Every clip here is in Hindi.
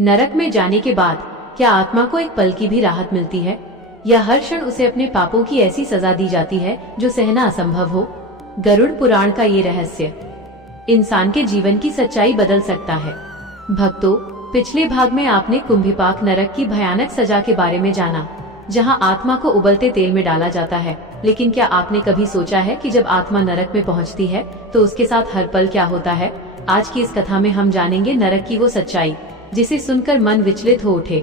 नरक में जाने के बाद क्या आत्मा को एक पल की भी राहत मिलती है, या हर क्षण उसे अपने पापों की ऐसी सजा दी जाती है जो सहना असंभव हो? गरुड़ पुराण का ये रहस्य इंसान के जीवन की सच्चाई बदल सकता है। भक्तों, पिछले भाग में आपने कुंभिपाक नरक की भयानक सजा के बारे में जाना, जहां आत्मा को उबलते तेल में डाला जाता है। लेकिन क्या आपने कभी सोचा है कि जब आत्मा नरक में पहुंचती है तो उसके साथ हर पल क्या होता है? आज की इस कथा में हम जानेंगे नरक की वो सच्चाई जिसे सुनकर मन विचलित हो उठे।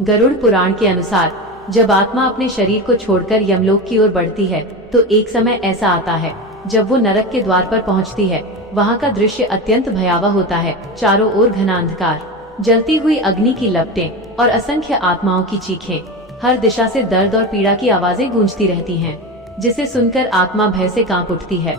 गरुड़ पुराण के अनुसार जब आत्मा अपने शरीर को छोड़कर यमलोक की ओर बढ़ती है तो एक समय ऐसा आता है जब वो नरक के द्वार पर पहुंचती है। वहां का दृश्य अत्यंत भयावह होता है। चारों ओर घना अंधकार, जलती हुई अग्नि की लपटें और असंख्य आत्माओं की चीखें। हर दिशा से दर्द और पीड़ा की आवाजें गूंजती रहती हैं, जिसे सुनकर आत्मा भय से कांप उठती है।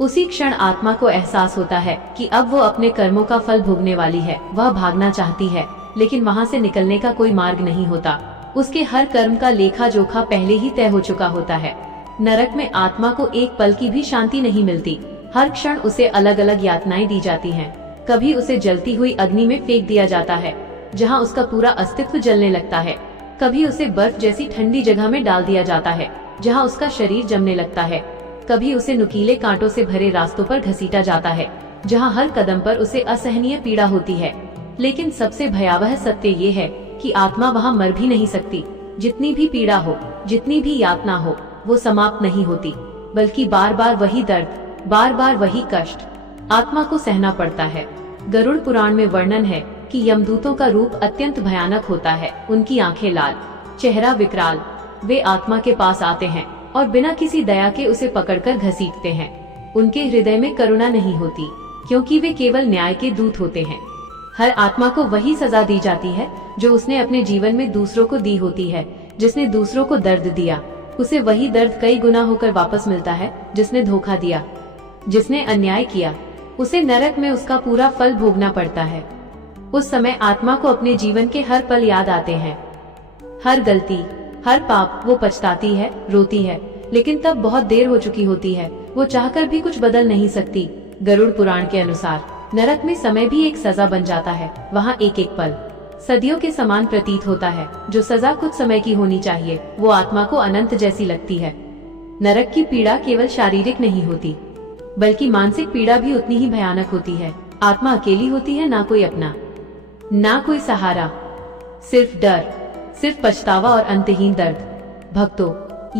उसी क्षण आत्मा को एहसास होता है कि अब वो अपने कर्मों का फल भोगने वाली है। वह भागना चाहती है, लेकिन वहां से निकलने का कोई मार्ग नहीं होता। उसके हर कर्म का लेखा जोखा पहले ही तय हो चुका होता है। नरक में आत्मा को एक पल की भी शांति नहीं मिलती। हर क्षण उसे अलग अलग यातनाएं दी जाती हैं। कभी उसे जलती हुई अग्नि में फेंक दिया जाता है, जहां उसका पूरा अस्तित्व जलने लगता है। कभी उसे बर्फ जैसी ठंडी जगह में डाल दिया जाता है, जहां उसका शरीर जमने लगता है। कभी उसे नुकीले कांटों से भरे रास्तों पर घसीटा जाता है, जहां हर कदम पर उसे असहनीय पीड़ा होती है। लेकिन सबसे भयावह सत्य ये है कि आत्मा वहां मर भी नहीं सकती। जितनी भी पीड़ा हो, जितनी भी यातना हो, वो समाप्त नहीं होती, बल्कि बार बार वही दर्द, बार बार वही कष्ट आत्मा को सहना पड़ता है। गरुड़ पुराण में वर्णन है कि यमदूतों का रूप अत्यंत भयानक होता है। उनकी आंखें लाल, चेहरा विकराल। वे आत्मा के पास आते हैं और बिना किसी दया के उसे पकड़कर घसीटते हैं। उनके हृदय में करुणा नहीं होती, क्योंकि वे केवल न्याय के दूत होते हैं। हर आत्मा को वही सजा दी जाती है जो उसने अपने जीवन में दूसरों को दी होती है। जिसने दूसरों को दर्द दिया, उसे वही दर्द कई गुना होकर वापस मिलता है। जिसने धोखा दिया, जिसने अन्याय किया, उसे नरक में उसका पूरा फल भोगना पड़ता है। उस समय आत्मा को अपने जीवन के हर पल याद आते हैं। हर गलती, हर पाप वो पछताती है, रोती है, लेकिन तब बहुत देर हो चुकी होती है। वो चाहकर भी कुछ बदल नहीं सकती। गरुड़ पुराण के अनुसार नरक में समय भी एक सजा बन जाता है। वहाँ एक एक पल सदियों के समान प्रतीत होता है। जो सजा कुछ समय की होनी चाहिए, वो आत्मा को अनंत जैसी लगती है। नरक की पीड़ा केवल शारीरिक नहीं होती, बल्कि मानसिक पीड़ा भी उतनी ही भयानक होती है। आत्मा अकेली होती है, ना कोई अपना, ना कोई सहारा, सिर्फ डर, सिर्फ पछतावा और अंतहीन दर्द। भक्तों,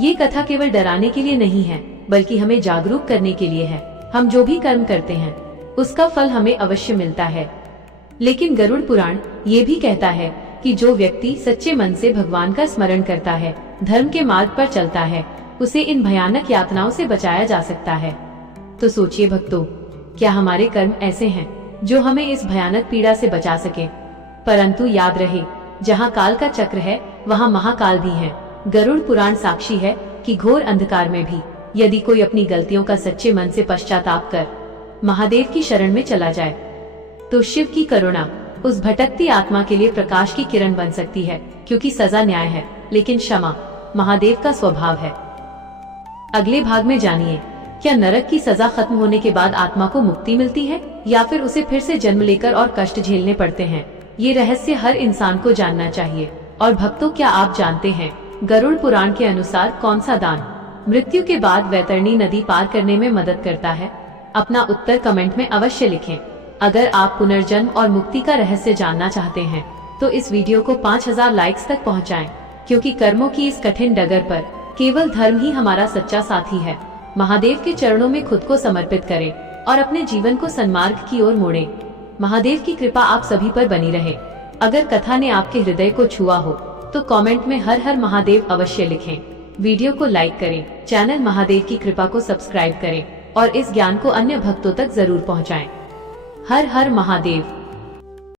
ये कथा केवल डराने के लिए नहीं है, बल्कि हमें जागरूक करने के लिए है। हम जो भी कर्म करते हैं, उसका फल हमें अवश्य मिलता है। लेकिन गरुड़ पुराण ये भी कहता है कि जो व्यक्ति सच्चे मन से भगवान का स्मरण करता है, धर्म के मार्ग पर चलता है, उसे इन भयानक यातनाओं से बचाया जा सकता है। तो सोचिए भक्तों, क्या हमारे कर्म ऐसे हैं जो हमें इस भयानक पीड़ा से बचा सके? परंतु याद रहे, जहाँ काल का चक्र है, वहाँ महाकाल भी है। गरुड़ पुराण साक्षी है कि घोर अंधकार में भी यदि कोई अपनी गलतियों का सच्चे मन से पश्चाताप कर महादेव की शरण में चला जाए, तो शिव की करुणा उस भटकती आत्मा के लिए प्रकाश की किरण बन सकती है। क्योंकि सजा न्याय है, लेकिन क्षमा महादेव का स्वभाव है। अगले भाग में जानिए, क्या नरक की सजा खत्म होने के बाद आत्मा को मुक्ति मिलती है, या फिर उसे फिर से जन्म लेकर और कष्ट झेलने पड़ते हैं? ये रहस्य हर इंसान को जानना चाहिए। और भक्तों, क्या आप जानते हैं गरुड़ पुराण के अनुसार कौन सा दान मृत्यु के बाद वैतरणी नदी पार करने में मदद करता है? अपना उत्तर कमेंट में अवश्य लिखें। अगर आप पुनर्जन्म और मुक्ति का रहस्य जानना चाहते हैं, तो इस वीडियो को 5000 लाइक्स तक पहुंचाएं, क्योंकि कर्मों की इस कठिन डगर पर केवल धर्म ही हमारा सच्चा साथी है। महादेव के चरणों में खुद को समर्पित करें और अपने जीवन को सन्मार्ग की ओर मोड़ें। महादेव की कृपा आप सभी पर बनी रहे। अगर कथा ने आपके हृदय को छुआ हो, तो कमेंट में हर हर महादेव अवश्य लिखें। वीडियो को लाइक करें, चैनल महादेव की कृपा को सब्सक्राइब करें और इस ज्ञान को अन्य भक्तों तक जरूर पहुंचाएं। हर हर महादेव।